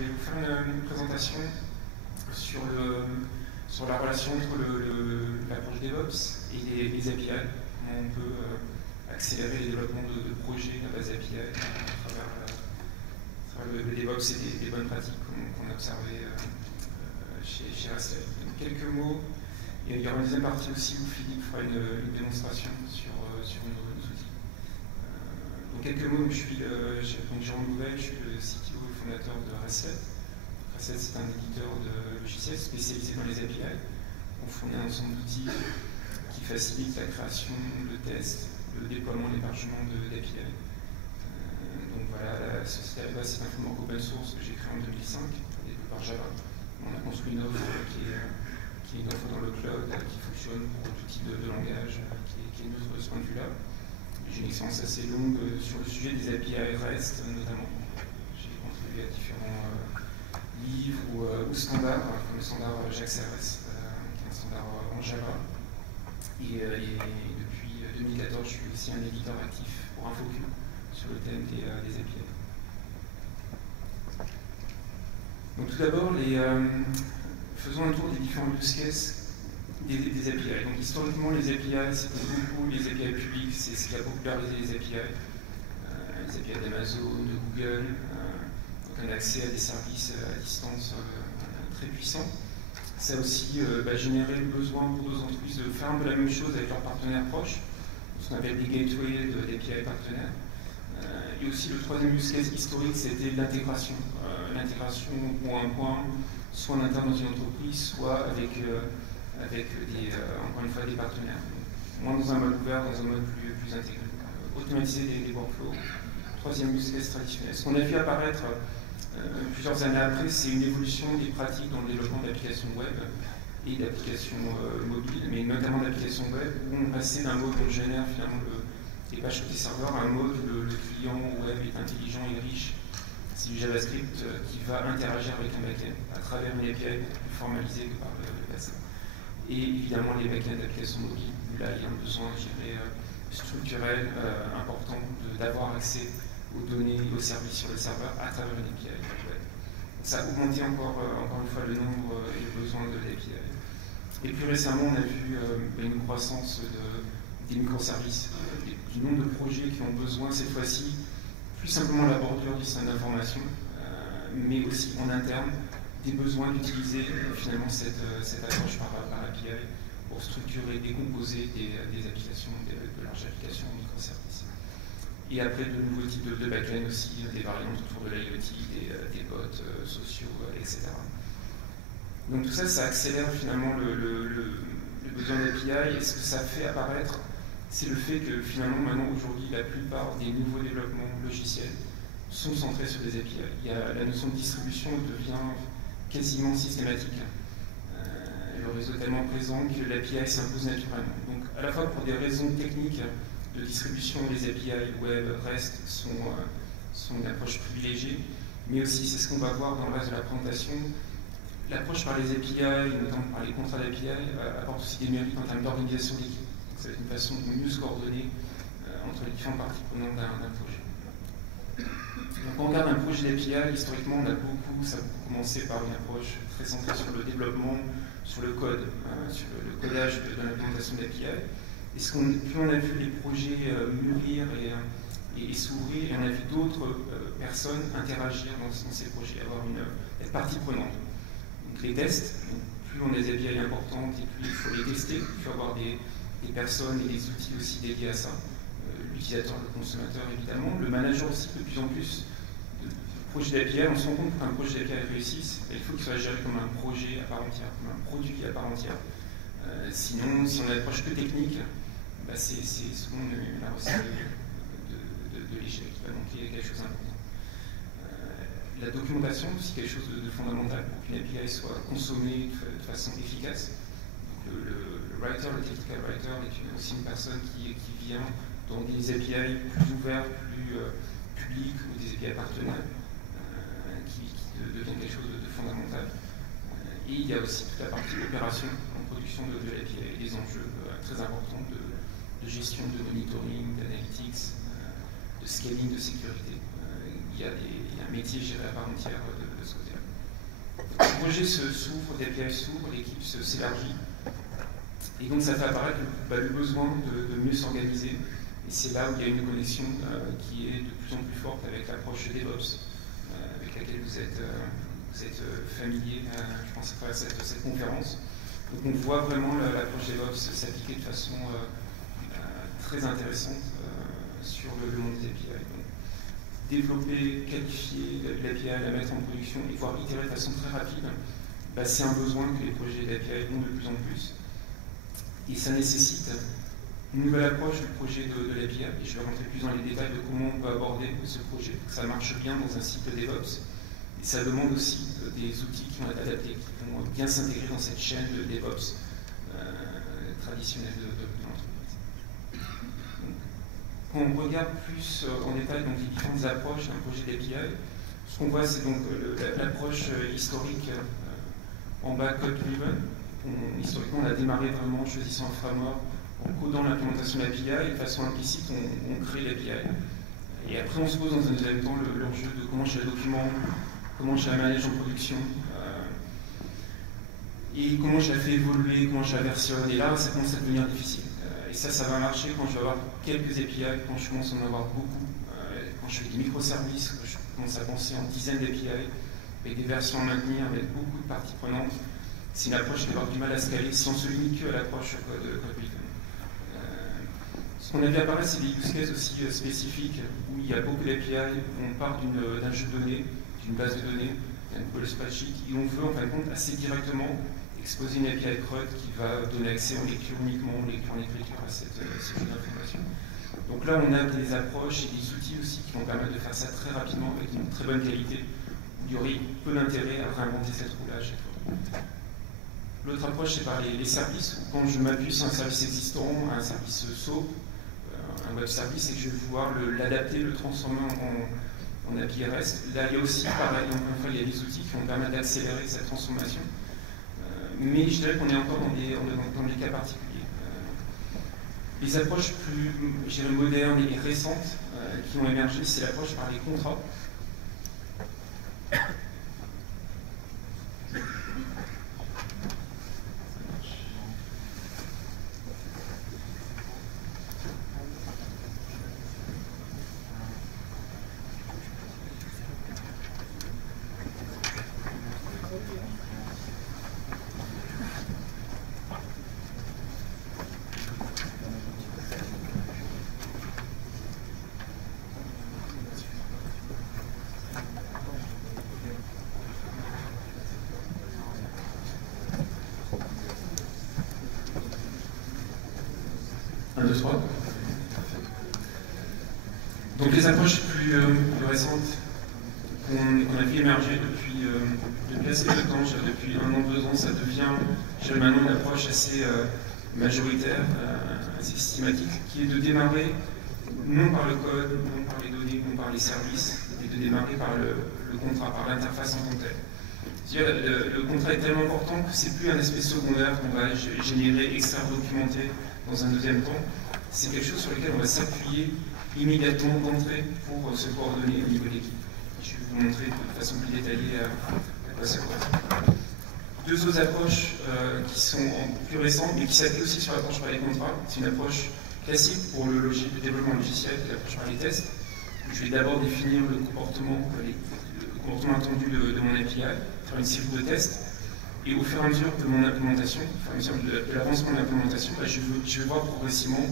vais vous faire une présentation sur la relation entre l'approche DevOps et les API. Comment on peut accélérer le développement de projets à base API à travers le DevOps et des bonnes pratiques qu'on a observées chez RESTLET. Donc, quelques mots. Et il y aura une deuxième partie aussi où Philippe fera une démonstration sur nos outils. Donc quelques mots, je suis Jerome Louvel, je suis le CTO et fondateur de RESTLET. RESTLET, c'est un éditeur de logiciels spécialisé dans les API. On fournit un ensemble d'outils qui facilitent la création, le test, le déploiement, l'hébergement d'API. Donc voilà, la société à la base, c'est un framework open source que j'ai créé en 2005, développé par Java. On a construit une offre qui est une offre dans le cloud, qui fonctionne pour tout type de langage, qui est neutre de ce point de vue-là. J'ai une expérience assez longue sur le sujet des API REST, notamment. J'ai contribué à différents livres ou standards, comme le standard JAX-RS, qui est un standard en Java. Et depuis 2014, je suis aussi un éditeur actif pour InfoQ sur le thème des API. Donc tout d'abord, faisons un tour des différents use cases des API. Donc historiquement, les API, c'était beaucoup les API publics, c'est ce qui a popularisé les API d'Amazon, de Google, donc un accès à des services à distance très puissants. Ça a aussi généré le besoin pour d'autres entreprises de faire un peu la même chose avec leurs partenaires proches, ce qu'on appelle des gateways d'API partenaires. Et aussi le troisième use case historique, c'était l'intégration. L'intégration point à point, soit en interne dans une entreprise, soit avec encore une fois des partenaires. Moins dans un mode ouvert, dans un mode plus intégré. Automatiser des workflows. Troisième use case traditionnel. Ce qu'on a vu apparaître plusieurs années après, c'est une évolution des pratiques dans le développement d'applications web et d'applications mobiles, mais notamment d'applications web, où on passait d'un mode où on génère finalement les pages côté serveur à un mode où le client web est intelligent et riche. C'est du JavaScript qui va interagir avec un backend à travers une API plus formalisée que par le passé. Et évidemment les backends d'applications mobiles, où là il y a un besoin, je dirais, structurel important d'avoir accès aux données et aux services sur le serveur à travers une API. Ça a augmenté encore une fois le nombre et le besoin de l'API. Et plus récemment, on a vu une croissance des microservices, du nombre de projets qui ont besoin cette fois-ci, plus simplement la bordure du système d'information, mais aussi en interne, des besoins d'utiliser finalement cette approche par API pour structurer, décomposer des applications, de larges applications en microservices. Et après, de nouveaux types de backend aussi, des variantes autour de l'IoT, des bots sociaux, etc. Donc tout ça, ça accélère finalement le besoin d'API, et ce que ça fait apparaître, c'est le fait que finalement, maintenant, aujourd'hui, la plupart des nouveaux développements logiciels sont centrés sur des API. La notion de distribution devient quasiment systématique. Le réseau est tellement présent que l'API s'impose naturellement. Donc, à la fois pour des raisons techniques de distribution, les API web, REST sont une approche privilégiée, mais aussi, c'est ce qu'on va voir dans le reste de la présentation, l'approche par les API, notamment par les contrats d'API, apporte aussi des mérites en termes d'organisation d'équipe. Ça va être une façon de mieux se coordonner entre les différentes parties prenantes d'un projet. Donc quand on regarde un projet d'API, historiquement, ça a beaucoup commencé par une approche très centrée sur le développement, sur le code, sur le codage de l'implémentation d'API. Et plus on a vu les projets mûrir et s'ouvrir, et on a vu d'autres personnes interagir dans ces projets, être partie prenante. Donc les tests, plus on a des API importantes, et plus il faut les tester, il faut avoir des personnes et des outils aussi dédiés à ça. L'utilisateur, le consommateur évidemment, le manager aussi de plus en plus de projets d'API. On se rend compte qu'un projet d'API réussisse, il faut qu'il soit géré comme un projet à part entière, comme un produit à part entière. Sinon, si on n'approche que technique, c'est souvent la recette de l'échec qui va manquer quelque chose d'important. La documentation, c'est quelque chose de fondamental pour qu'une API soit consommée de façon efficace. Donc, le writer, le technical writer, est aussi une personne qui vient dans des API plus ouverts, plus publics ou des API partenaires, qui devient quelque chose de fondamental. Et il y a aussi toute la partie opération en production de l'API, et des enjeux très importants de gestion, de monitoring, d'analytics, de scaling, de sécurité. Il y a un métier géré à part entière de ce côté-là. projet s'ouvre, l'API s'ouvre, l'équipe s'élargit. Et donc ça fait apparaître le besoin de mieux s'organiser. Et c'est là où il y a une connexion qui est de plus en plus forte avec l'approche DevOps, avec laquelle vous êtes familier, je pense, à travers cette conférence. Donc on voit vraiment l'approche DevOps s'appliquer de façon très intéressante sur le monde des API. Donc, développer, qualifier l'API, la mettre en production et pouvoir itérer de façon très rapide, c'est un besoin que les projets d'API ont de plus en plus. Et ça nécessite une nouvelle approche du projet de l'API. Et je vais rentrer plus dans les détails de comment on peut aborder ce projet, que ça marche bien dans un cycle DevOps. Et ça demande aussi des outils qui vont être adaptés, qui vont bien s'intégrer dans cette chaîne de DevOps traditionnelle de l'entreprise. Quand on regarde plus en détail donc, les différentes approches d'un projet d'API, ce qu'on voit, c'est donc l'approche historique en bas code-driven. Historiquement, on a démarré vraiment en choisissant un framework, en codant l'implémentation de l'API, et de façon implicite, on crée l'API. Et après, on se pose dans un deuxième temps l'enjeu de comment je la documente, comment je la manage en production, et comment je la fais évoluer, comment je la versionne. Et là, ça commence à devenir difficile. Et ça va marcher quand je vais avoir quelques API, quand je commence à en avoir beaucoup, quand je fais des microservices, quand je commence à penser en dizaines d'API, avec des versions à maintenir, avec beaucoup de parties prenantes. C'est une approche qui va avoir du mal à scaler si on se limite que à l'approche code-driven. Ce qu'on a vu apparaître, c'est des use cases aussi spécifiques où il y a beaucoup d'API, on part d'un jeu de données, d'une base de données, d'un Google Spreadsheet, et on veut en fin de compte assez directement exposer une API CRUD qui va donner accès en lecture uniquement, en lecture en écriture à ce jeu d'information. Donc là, on a des approches et des outils aussi qui vont permettre de faire ça très rapidement avec une très bonne qualité, où il y aurait peu d'intérêt à réinventer cette roue-là à chaque fois. L'autre approche, c'est par les services. Quand je m'appuie sur un service existant, un service SOAP, un web service, et que je vais pouvoir l'adapter, le transformer en API REST. Là, il y a aussi, pareil, encore une fois, il y a des outils qui vont permettre d'accélérer cette transformation. Mais je dirais qu'on est encore dans des cas particuliers. Les approches plus, je dirais, modernes et récentes qui ont émergé, c'est l'approche par les contrats. Donc les approches plus récentes qu'on a vu émerger depuis assez peu de temps, depuis 1 an, 2 ans, ça devient maintenant une approche assez majoritaire, assez systématique, qui est de démarrer non par le code, non par les données, non par les services, et de démarrer par le contrat, par l'interface en tant que telle. Le contrat est tellement important que c'est plus un aspect secondaire qu'on va générer, extraire, documenter dans un deuxième temps. C'est quelque chose sur lequel on va s'appuyer immédiatement d'entrée pour se coordonner au niveau de l'équipe. Je vais vous montrer de façon plus détaillée à quoi ça correspond. Deux autres approches qui sont plus récentes, mais qui s'appuient aussi sur l'approche par les contrats. C'est une approche classique pour le développement logiciel, l'approche par les tests. Je vais d'abord définir le comportement attendu de mon API, faire une série de tests, et au fur et à mesure de mon implémentation, au fur et à mesure de l'avancement de l'implémentation, je vais voir progressivement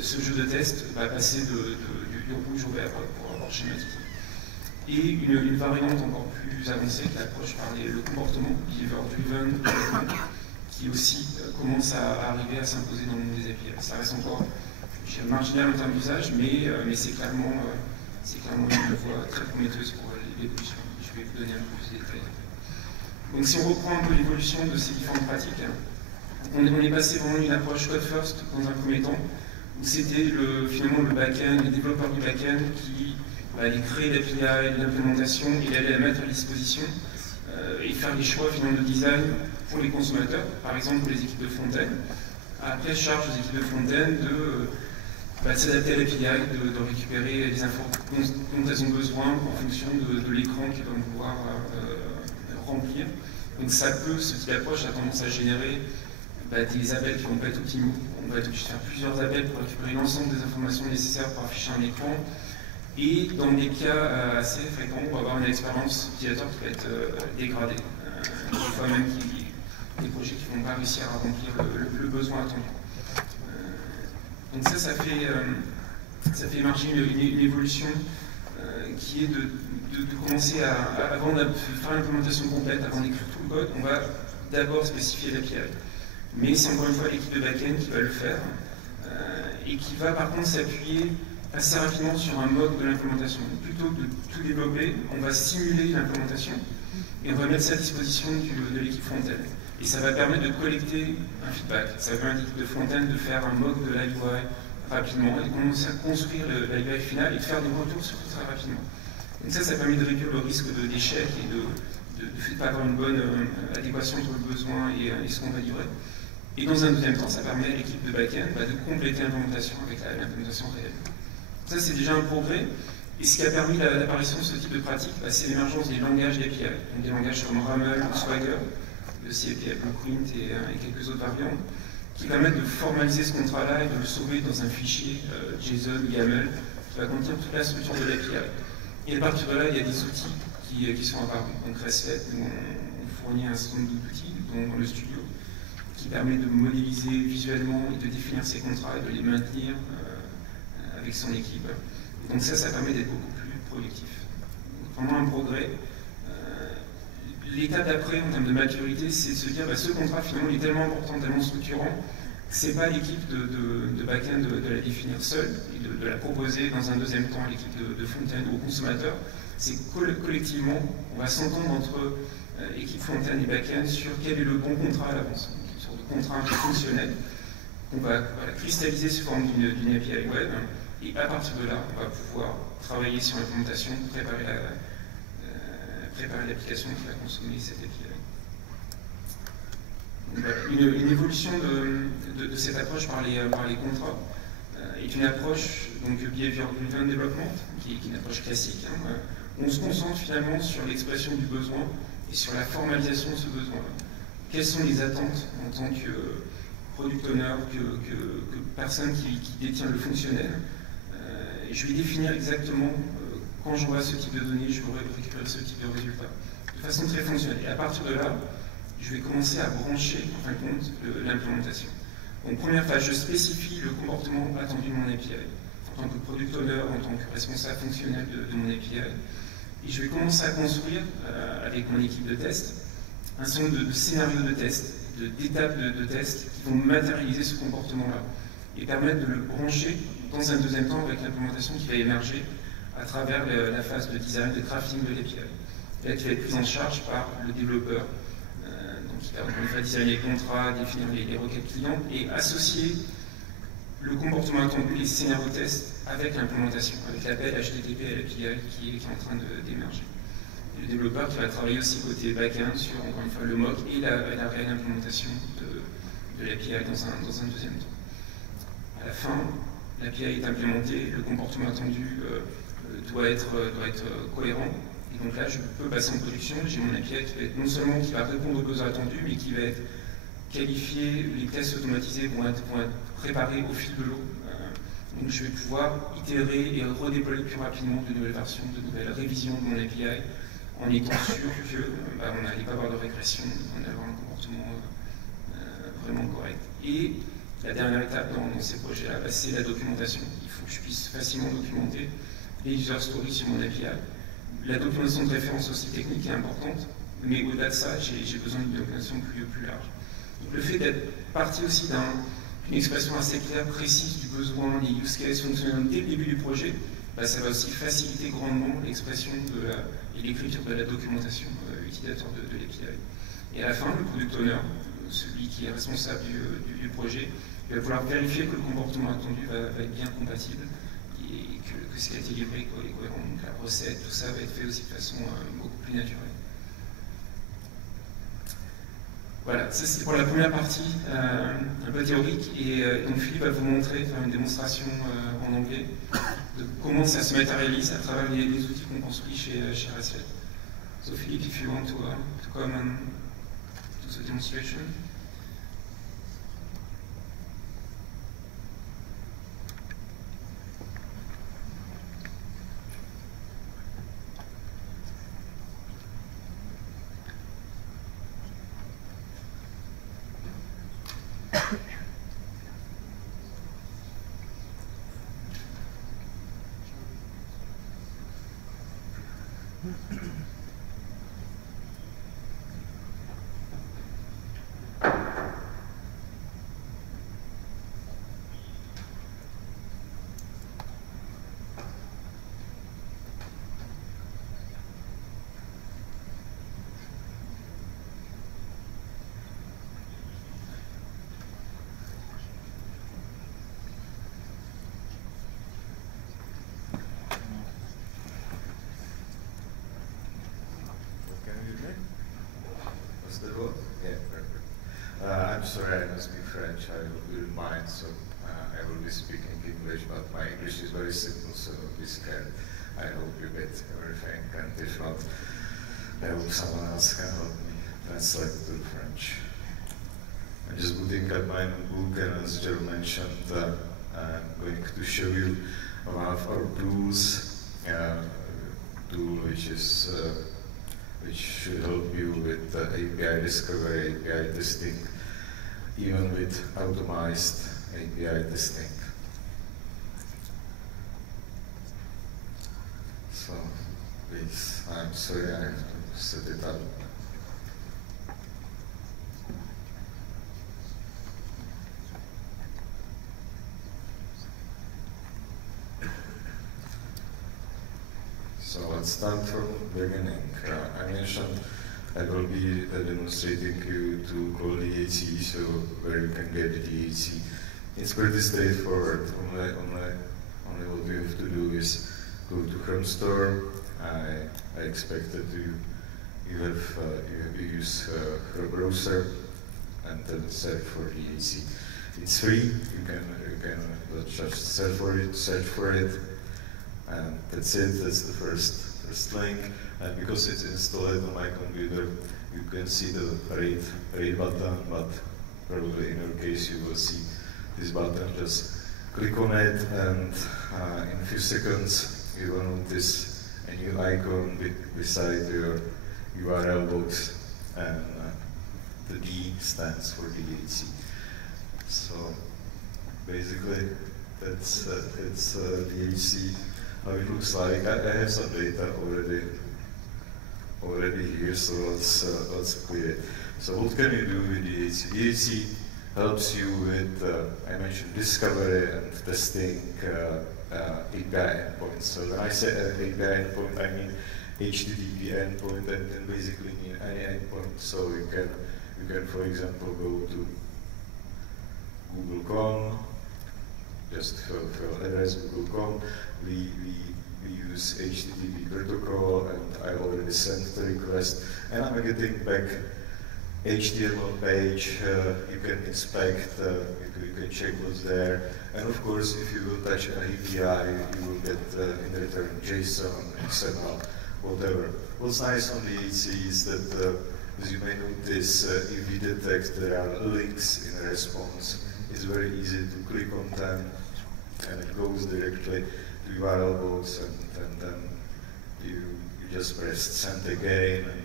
ce jeu de test va passer du rouge au vert pour avoir schématisé. Et une variante encore plus avancée qui l'approche par le comportement, behavior-driven, qui aussi commence à arriver à s'imposer dans le monde des API. Ça reste encore marginal en termes d'usage, mais c'est clairement une voie très prometteuse pour l'évolution. Je vais vous donner un peu plus de détails. Donc si on reprend un peu l'évolution de ces différentes pratiques, on est passé vraiment d'une approche code first dans un premier temps, où c'était finalement le back-end, les développeurs du back-end qui allaient créer l'API, l'implémentation, et allaient la mettre à disposition et faire les choix finalement de design pour les consommateurs, par exemple pour les équipes de front-end. Après, charge aux équipes de front-end de s'adapter à l'API, de récupérer les infos dont elles ont besoin en fonction de l'écran qu'elles vont pouvoir remplir, Donc ça peut, ce type d'approche a tendance à générer des appels qui vont pas être optimaux. On va être obligé de faire plusieurs appels pour récupérer l'ensemble des informations nécessaires pour afficher un écran. Et dans des cas assez fréquents, on va avoir une expérience utilisateur qui va être dégradée. Des fois même des projets qui ne vont pas réussir à remplir le besoin attendu. Donc ça fait émerger une évolution qui est de commencer avant de faire l'implémentation complète, avant d'écrire tout le code, on va d'abord spécifier l'API. Mais c'est encore une fois l'équipe de back-end qui va le faire et qui va par contre s'appuyer assez rapidement sur un mode de l'implémentation. Plutôt que de tout développer, on va simuler l'implémentation et on va mettre ça à disposition de l'équipe front-end. Et ça va permettre de collecter un feedback. Ça va permettre à l'équipe de front-end de faire un mock de la UI rapidement et de commencer à construire la UI finale et de faire des retours surtout très rapidement. Donc ça permet de réduire le risque d'échec et de ne pas avoir une bonne adéquation entre le besoin et ce qu'on va livrer. Et dans un deuxième temps, ça permet à l'équipe de back-end de compléter l'implémentation avec l'implémentation réelle. Ça, c'est déjà un progrès. Et ce qui a permis l'apparition de ce type de pratique, c'est l'émergence des langages d'API. Donc des langages comme Ramel ou Swagger, le CAPI Blueprint et quelques autres variantes, qui permettent de formaliser ce contrat-là et de le sauver dans un fichier JSON, YAML, qui va contenir toute la structure de l'API. Et à partir de là, il y a des outils qui sont apparus. Donc RESTLET, on fournit un certain nombre d'outils, dont le studio, qui permet de modéliser visuellement et de définir ces contrats et de les maintenir avec son équipe. Donc ça permet d'être beaucoup plus productif. Donc, vraiment un progrès. L'étape d'après, en termes de maturité, c'est de se dire ce contrat finalement il est tellement important, tellement structurant, que ce n'est pas l'équipe de back-end de la définir seule et de la proposer dans un deuxième temps à l'équipe de front-end ou au consommateur. C'est collectivement, on va s'entendre entre équipe front-end et back-end sur quel est le bon contrat à l'avance. Une sorte de contrat un peu fonctionnel. On va cristalliser sous forme d'une API web. Et à partir de là, on va pouvoir travailler sur l'implémentation, préparer l'application qui va consommer cette API. Une évolution de cette approche par les contrats est une approche behavior-driven development, qui est une approche classique. On se concentre finalement sur l'expression du besoin et sur la formalisation de ce besoin. Quelles sont les attentes en tant que product owner, que personne qui détient le fonctionnel. Et je vais définir exactement quand j'envoie ce type de données, je vais récupérer ce type de résultat, de façon très fonctionnelle. Et à partir de là, je vais commencer à brancher, en fin de compte, l'implémentation. Donc première phase, je spécifie le comportement attendu de mon API, en tant que product owner, en tant que responsable fonctionnel de mon API. Et je vais commencer à construire, avec mon équipe de test, un certain nombre de scénarios de test, d'étapes de test qui vont matérialiser ce comportement-là et permettre de le brancher dans un deuxième temps avec l'implémentation qui va émerger à travers la phase de design, de crafting de l'API. Et là, qui va être prise en charge par le développeur, donc qui va encore une fois designer les contrats, définir les requêtes clients et associer le comportement attendu, les scénarios de test avec l'implémentation, avec l'appel HTTP à l'API qui est en train d'émerger. Le développeur qui va travailler aussi côté back-end sur, encore une fois, le mock et la réelle implémentation de l'API dans un deuxième temps. À la fin, l'API est implémentée, le comportement attendu doit être cohérent. Et donc là, je peux passer en production, j'ai mon API qui va être non seulement qui va répondre aux besoins attendus, mais qui va être qualifié, les tests automatisés vont être préparés au fil de l'eau. Donc je vais pouvoir itérer et redéployer plus rapidement de nouvelles versions, de nouvelles révisions de mon API, en étant sûr qu'on n'allait pas avoir de régression, on allait avoir un comportement vraiment correct. Et la dernière étape dans ces projets-là, c'est la documentation. Il faut que je puisse facilement documenter les user stories sur mon API. La documentation de référence aussi technique est importante, mais au-delà de ça, j'ai besoin d'une documentation plus large. Donc, le fait d'être parti aussi d'une expression assez claire, précise du besoin, les use cases fonctionnels dès le début du projet, ça va aussi faciliter grandement l'expression et l'écriture de la documentation utilisateur de l'API. Et à la fin, le product owner, celui qui est responsable du projet, il va vouloir vérifier que le comportement attendu va être bien compatible et que ce qui a été livré est cohérent. Donc la recette, tout ça va être fait aussi de façon beaucoup plus naturelle. Voilà, ça c'était pour la première partie, un peu théorique, et donc Philippe va vous montrer, faire une démonstration en anglais, de comment ça se matérialise à travers les outils qu'on construit chez RESTLET. So Philippe, if you want to come and the demonstration. Yeah, perfect. I'm sorry, I don't speak French. I wouldn't mind, so I will be speaking English, but my English is very simple, so don't be scared. I hope you get everything, and if not, I hope someone else can help me translate to French. I'm just booting up my book, and as Jerome mentioned, I'm going to show you one of our tools, tool which should help you with API discovery, API testing, even with automized API testing. So please, I'm sorry, I have to set it up. So let's start from the beginning. I mentioned I will be demonstrating you to call DHC, so where you can get the DHC. It's pretty straightforward. Only what you have to do is go to Chrome Store. I expect that you use Chrome browser and then search for DHC. It's free. You can just search for it. And that's it, that's the first link. And because it's installed on my computer, you can see the rate button, but probably in your case you will see this button. Just click on it, and in a few seconds you will notice a new icon beside your URL box, and the D stands for DHC. So basically that's it's DHC. How it looks like. I have some data already here, so let's clear it. So what can you do with DHC? DHC helps you with, I mentioned, discovery and testing API endpoints. So when I say API endpoint, I mean HTTP endpoint, and basically mean any endpoint. So you can, for example, go to Google.com. Just for address Google.com, we use HTTP protocol, and I already sent the request, and I'm getting back HTML page. You can inspect, you can check what's there, and of course, if you will touch an API, you will get in return JSON, XML, whatever. What's nice on the DHC is that, as you may notice, if you detect there are links in a response, it's very easy to click on them, and it goes directly to URL box, and then you just press send again, and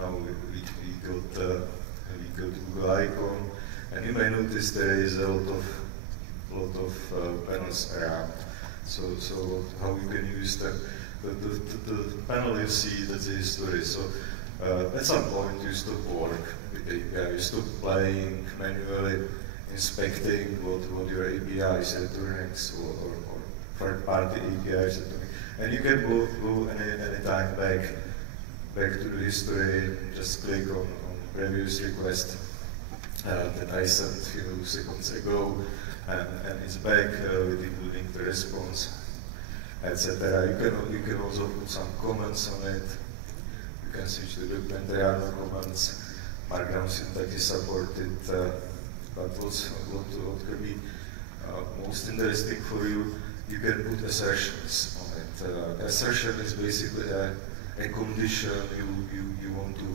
now we got Google icon, and you may notice there is a lot of panels around. So how you can use the panel you see, that's the history. So at some point you stop work with API, you stop playing manually, inspecting what your API is returning, or third-party APIs returning, and you can go any time back to the history. Just click on previous request that I sent a few seconds ago, and it's back with including the response, etc. You can also put some comments on it. You can switch to document. There are no comments. Markdown syntax is supported. But what could be most interesting for you, you can put assertions on it. Assertion is basically a condition you want to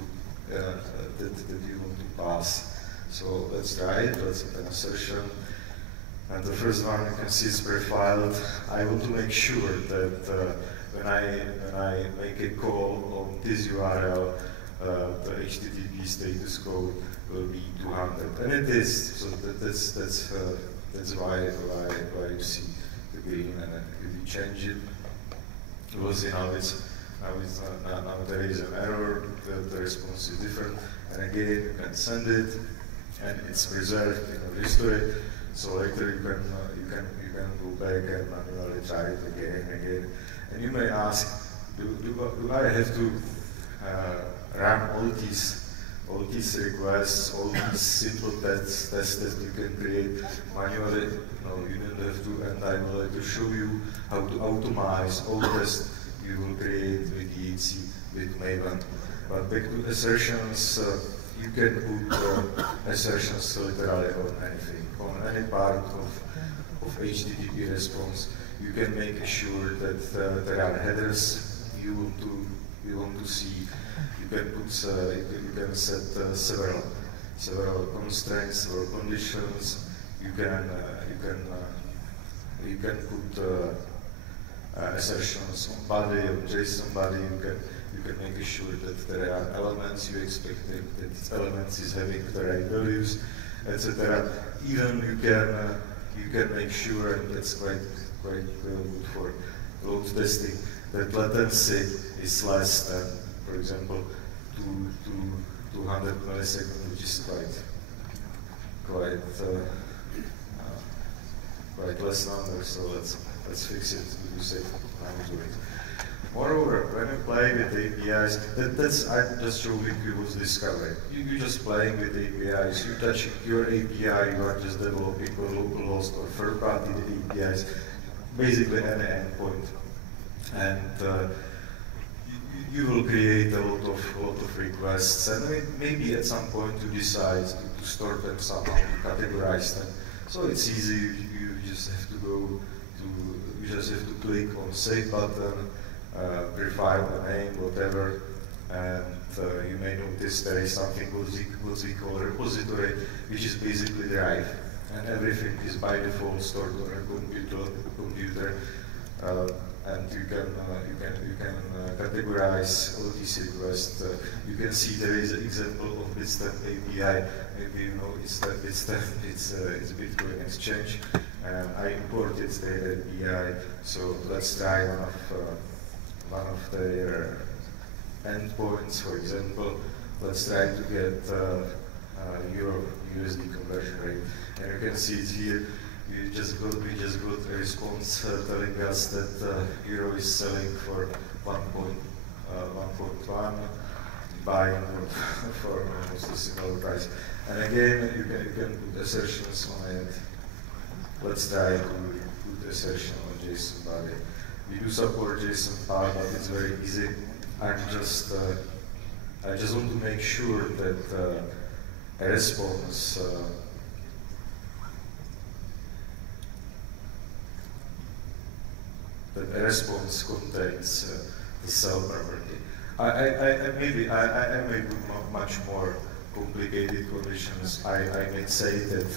that you want to class. So let's try it. Let's put an assertion. And the first one you can see is prefiled. I want to make sure that when I make a call on this URL, the HTTP status code will be 200, and it is. So that's why you see the green. And if you change it, you will see now there is an error. The response is different, and again you can send it, and it's preserved in the history. So later you can go back and manually try it again and again. And you may ask, do I have to run all these requests, all these simple tests that you can create manually? No, you don't have to. And I would like to show you how to automate all tests you will create with DHC, with Maven. But back to assertions. You can put assertions literally on anything, on any part of HTTP response. You can make sure that there are headers you want to see. You can put you can set several constraints or conditions. You can put assertions on body, on JSON body. You can make sure that there are elements you expect that elements is having the right values, etc. Even you can make sure, and that's quite good for load testing, that latency is less than, for example, 200 milliseconds, which is quite less number. So let's fix it to do safe monitoring. Moreover, when you play with APIs, I'm just showing you what's discovered. You're just playing with APIs, you're touching your API, you are just developing a local host or third-party APIs, basically any endpoint. And you will create a lot of requests, and maybe at some point you decide to store them somehow, to categorize them. So it's easy, you just have to you just have to click on Save button, prefile the name, whatever, and you may notice there is something what we call a repository, which is basically drive, and everything is by default stored on a computer, and you can categorize all these requests. You can see there is an example of Bitstamp API. Maybe you know it's a Bitcoin exchange, and I imported the API. So let's try one of their endpoints, for example. Let's try to get Euro USD conversion rate, and you can see it here. We just got a response telling us that Euro is selling for 1.1, buying for almost a similar price. And again, you can put assertions on it. Let's try to put assertion on JSON body. We do support JSON file, but it's very easy. I just want to make sure that a response contains the cell property. I may put much more complicated conditions. I may say that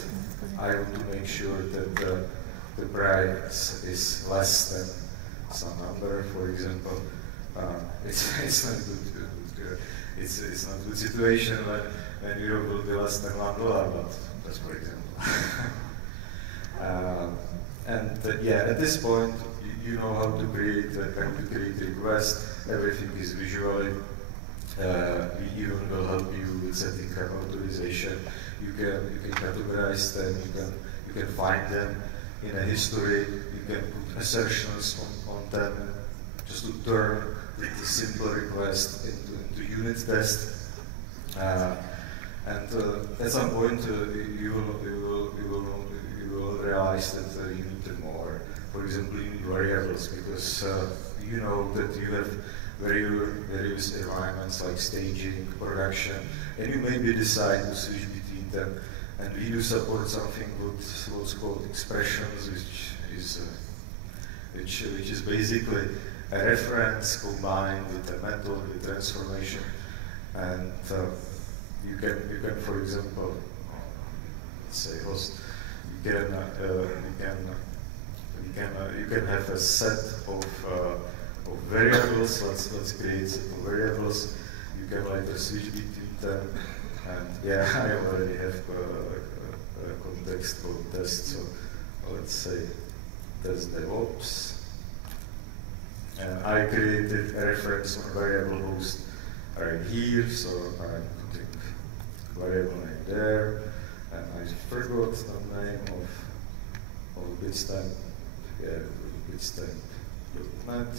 I want to make sure that the price is less than some number, for example. It's not good. It's not a good situation when Euro will be less than $1, but that's for example. Yeah, at this point, you know how to create requests. Everything is visually. We even will help you with setting up authorization. You can categorize them. You can find them in a history. You can put assertions on them, just to turn the simple request into unit test. And at some point, you will realize that you need more. For example, you need variables, because you know that you have various environments like staging, production, and you maybe decide to switch between them. And we do support something what's called expressions, which is basically a reference combined with a method, with transformation, and you can, for example, let's say host, you can have a set of variables. Let's create a set of variables. You can later switch between them, and yeah, I already have a context called test. So let's say test DevOps, and I created a reference on variable host right here. So I'm putting variable name there, and I forgot the name of bitstamp. Yeah, bitstamp.net.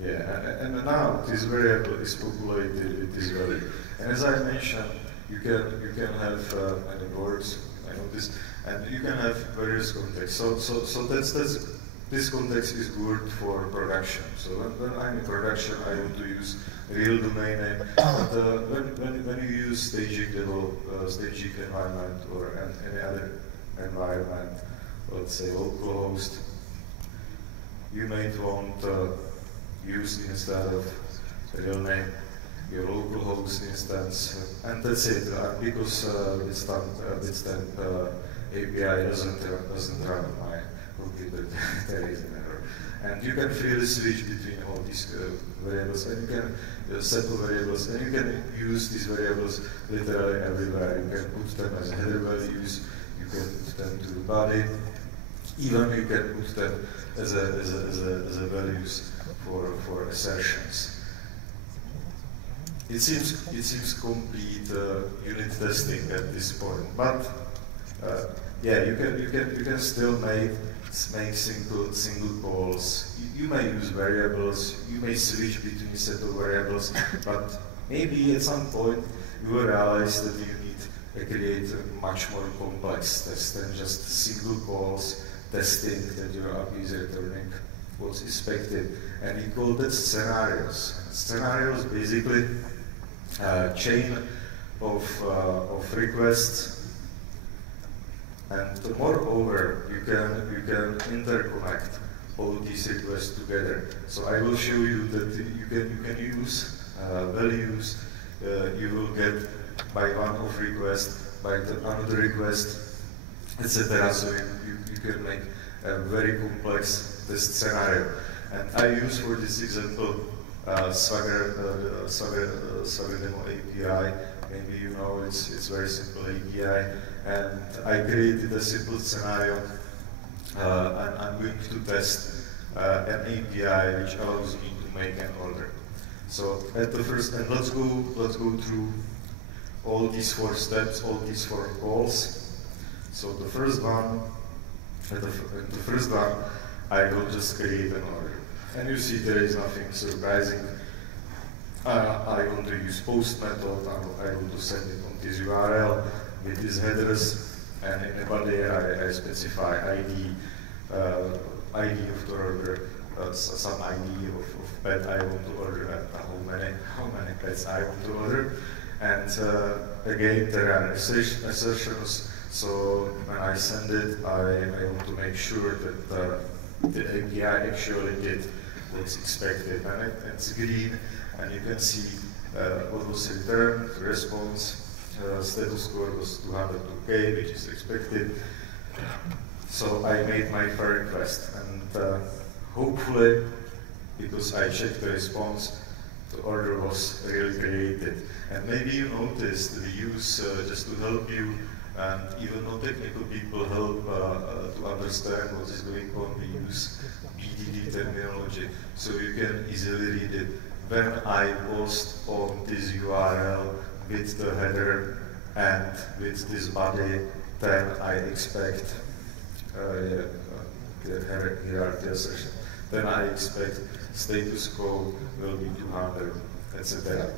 Yeah, and now this variable is populated with this value. And as I mentioned, you can have many words. I know this, and you can have various contexts. So that's this context is good for production. So when I'm in production, I want to use real domain name. But when you use staging environment or any other environment, let's say localhost, you may want use instead of real name your localhost instance, and that's it. Because Bitstamp API doesn't run on my computer, there is an error. And you can freely switch between all these variables, and you can set of variables, and you can use these variables literally everywhere. You can put them as header values, you can put them to the body, even you can put them as a values for assertions. It seems complete unit testing at this point, but yeah, you can still make single calls. You may use variables. You may switch between a set of variables, but maybe at some point you will realize that you need to create a much more complex test than just single calls testing that your app is returning what's expected, and you call that scenarios. Scenarios basically chain of requests, and moreover you can interconnect all these requests together. So I will show you that you can use values you will get by one of request, by another request, etc. So you can make a very complex test scenario. And I use for this example Swagger Demo API. Maybe you know it's very simple API, and I created a simple scenario, and I'm going to test an API which allows me to make an order. So at the first, and let's go through all these 4 steps, all these 4 calls. So the first one, I will just create an order. And you see there is nothing surprising. I want to use post method, I want to send it on this URL with this address, and in the body I specify ID of the order, some ID of pet I want to order, and how many pets I want to order. And again, there are assertions, so when I send it, I want to make sure that the API actually did what's expected, and it's green, and you can see what was returned, the response, status score was 202K, which is expected. So I made my fair request, and hopefully, because I checked the response, the order was really created. And maybe you noticed we use, just to help you, and even non-technical people help to understand what is going on, we use BDD terminology, so you can easily read it. When I post on this URL with the header and with this body, then I expect the hierarchy assertion. Then I expect status quo will be 200, etc.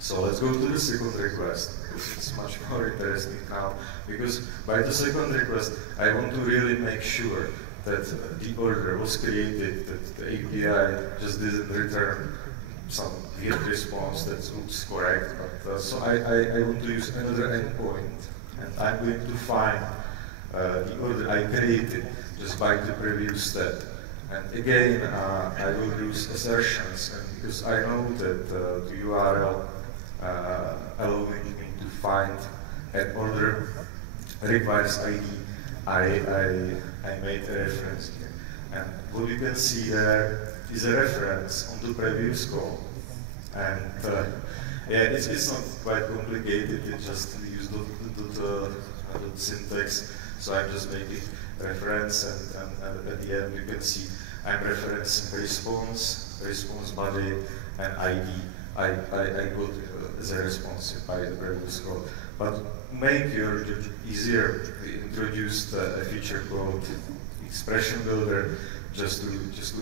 So let's go to the second request. It's much more interesting now, because by the second request, I want to really make sure that the order was created, that the API just didn't return some weird response that looks correct. But, so I want to use another endpoint, and I'm going to find the order I created just by the preview step. And again, I will use assertions, and because I know that the URL allowing me to find an order requires ID, I made a reference here. And what you can see there is a reference on the previous call. And yeah, it's not quite complicated, it just use the syntax. So I'm just making reference, and at the end you can see I'm referencing response body, and ID. I got as a response by the previous call. But make your job easier, we introduced a feature called expression builder just to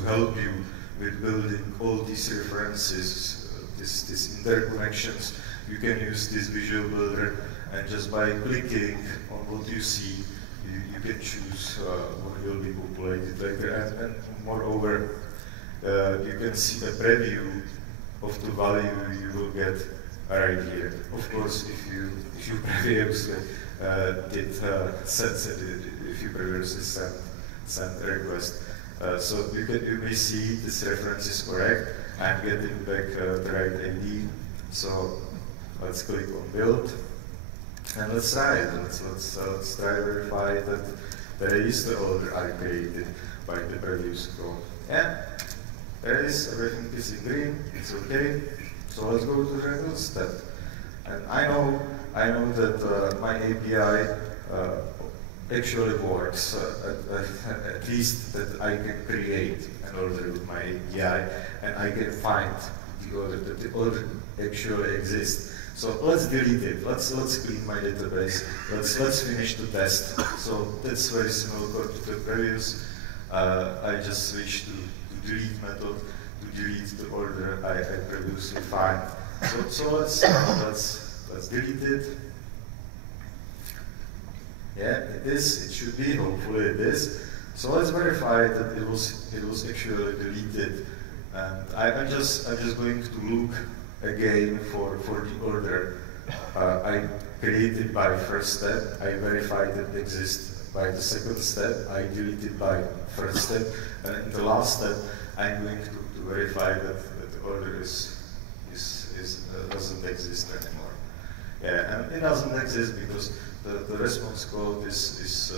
help you with building all these references, these interconnections. You can use this visual builder, and just by clicking on what you see, you can choose what will be populated later. And moreover, you can see a preview of the value you will get right here. Of course, if you previously send a request. So you may see this reference is correct. I'm getting back the right ID. So let's click on build, and let's try it. Let's try to verify that there is the order I created by the previous call. Yeah, there is, everything is in green. It's okay. So let's go to the next step. And I know that my API actually works, at least that I can create an order with my API, and I can find the order, that the order actually exists. So let's delete it. Let's clean my database. Let's finish the test. So that's very similar to the previous. I just switched to delete method to delete the order I previously find. So let's delete it. Yeah, it is. It should be. Hopefully it is. So let's verify that it was actually deleted. And I'm just going to look again for the order I created by first step. I verified that it exists by the second step. I deleted by first step. And in the last step, I'm going to verify that the order doesn't exist anymore. Yeah, and it doesn't exist because the response code is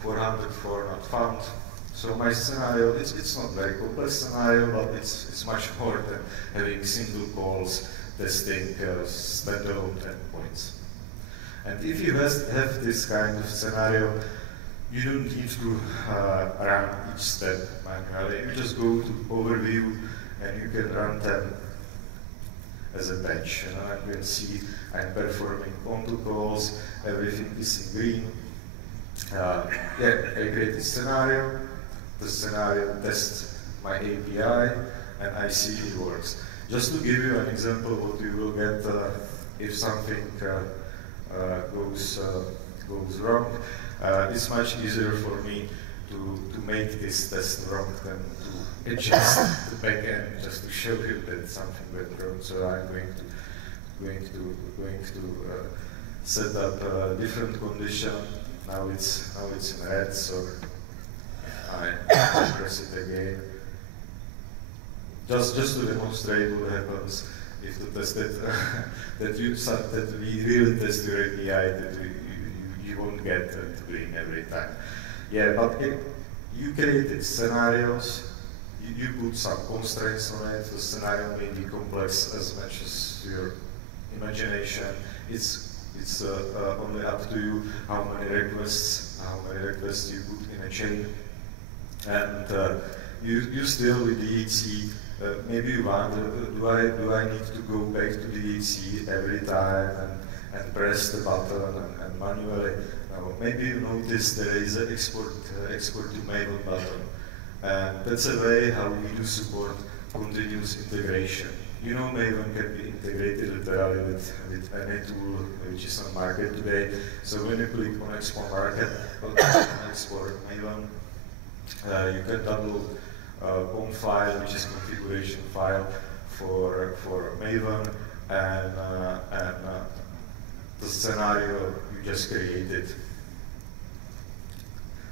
404 not found. So my scenario, it's not very complex scenario, but it's much more than having single calls testing standalone endpoints. And if you have this kind of scenario, you don't need to run each step manually. You just go to overview, and you can run them as a batch. You know, you can see I'm performing on-to calls, everything is in green. Yeah, I create a scenario. The scenario tests my API, and I see it works. Just to give you an example what you will get if something goes wrong, it's much easier for me to make this test wrong than to adjust the backend just to show you that something went wrong. So I'm going to set up a different condition. Now it's in red, so I press it again. Just to demonstrate what happens if the test that we really test your API, that you won't get to green every time. Yeah, but if you created scenarios, you put some constraints on it. The scenario may be complex as much as your imagination. It's only up to you how many requests you put in a chain. And you still with DHC, maybe you wonder, do I need to go back to DHC every time and press the button and manually? Maybe you notice there is an export to Maven button. And that's a way how we do support continuous integration. You know, Maven can be integrated literally with any tool which is on market today. So when you click on export market, export Maven, you can download BOM file, which is configuration file for Maven, and the scenario you just created.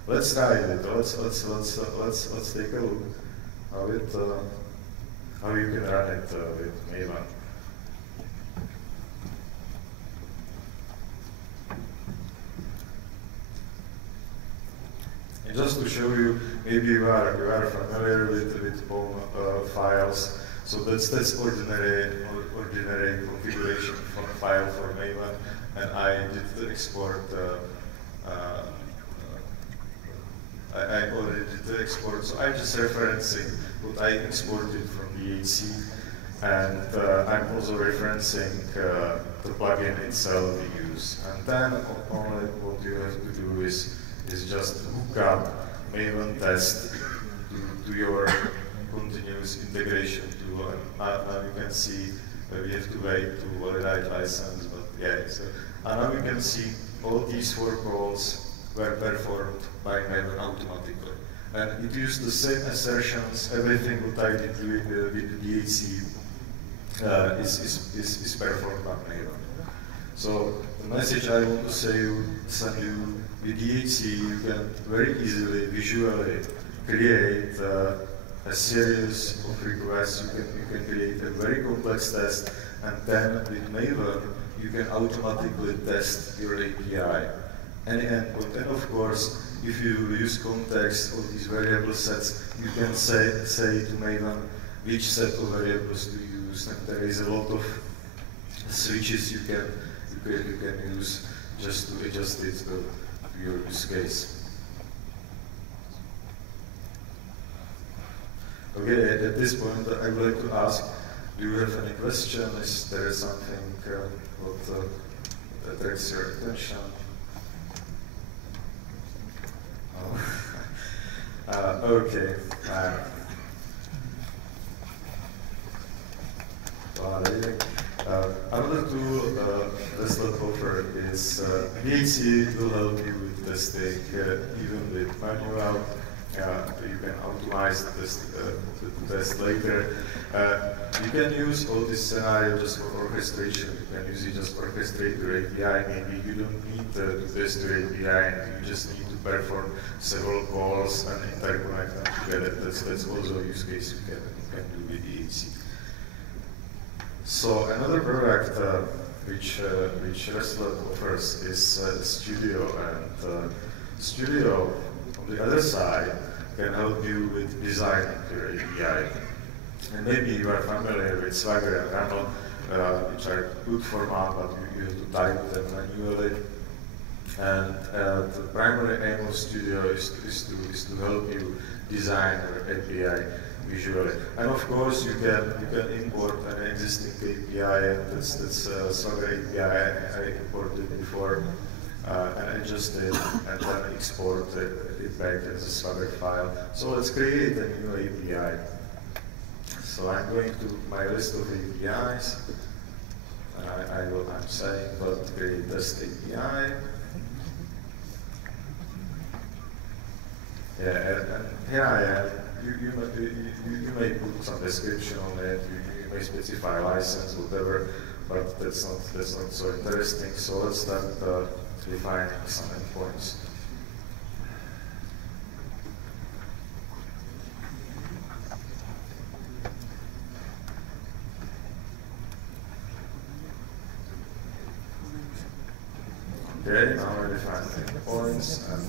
let's try it. Let's take a look how you can run it with Maven. And just to show you, maybe you are familiar with POM files. So that's ordinary configuration file for Maven, and I did export. I already did the export, so I'm just referencing what I exported from DHC, and I'm also referencing the plugin itself we use. And then only what you have to do is just hook up Maven test to your continuous integration tool. And now you can see we have to wait to validate license, but yeah. So now you can see all these 4 calls were performed by Maven automatically. And it used the same assertions, everything what I did with DHC is performed by Maven. So the message I want to send you, with DHC you can very easily, visually create a series of requests. You can create a very complex test, and then with Maven you can automatically test your API. Any endpoint. And of course, if you use context of these variable sets, you can say to Maven which set of variables to use, and there is a lot of switches you can use just to adjust it to your use case. Okay, at this point, I would like to ask, do you have any question? Is there something that attracts your attention? Okay. Another tool RESTLET offer is DHC will help you with testing, even with manual. You can optimize the test later. You can use all this scenario just for orchestration. You can use it just orchestrate your API. Maybe you don't need to test your API, and you just need to perform several calls and interconnect them together. That's also a use case you can do with DHC. So another product which RESTLET offers is Studio, and Studio on the other side can help you with designing your API. And maybe you are familiar with Swagger and Ramble, which are good format, but you have to type them manually. And the primary aim of Studio is to help you design your API visually. And of course, you can import an existing API, and that's Swagger API I imported before, and adjust it, and then export it back as a Swagger file. So let's create a new API. So I'm going to my list of APIs. I'm saying, but create test API. Yeah, and here I am. You may put some description on it. You may specify license, whatever, but that's not so interesting. So let's start defining some endpoints. Okay, now I define endpoints, and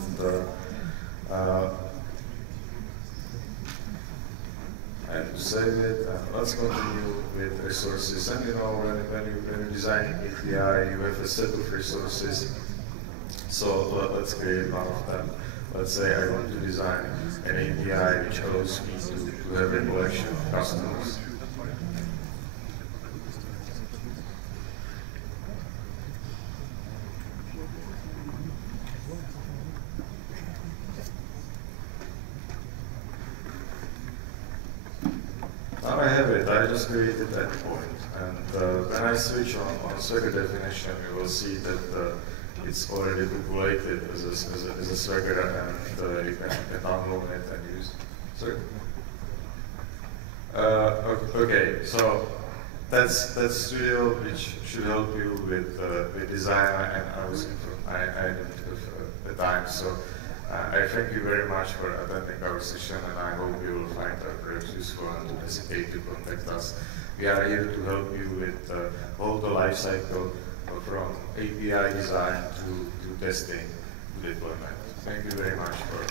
and to save it, and let's continue with resources. And you know, when you design API, you have a set of resources. So let's create one of them. Let's say I want to design an API which allows me to have a collection of customers. Now I have it, I just created that point, and when I switch on Swagger definition, you will see that it's already populated as a Swagger, and you can download it and use. Sorry? Okay, so that's Studio, which should help you with design, and I didn't have the time, so I thank you very much for attending our session, and I hope you will find our project useful and don't hesitate to contact us. We are here to help you with all the life cycle from API design to testing to deployment. Thank you very much for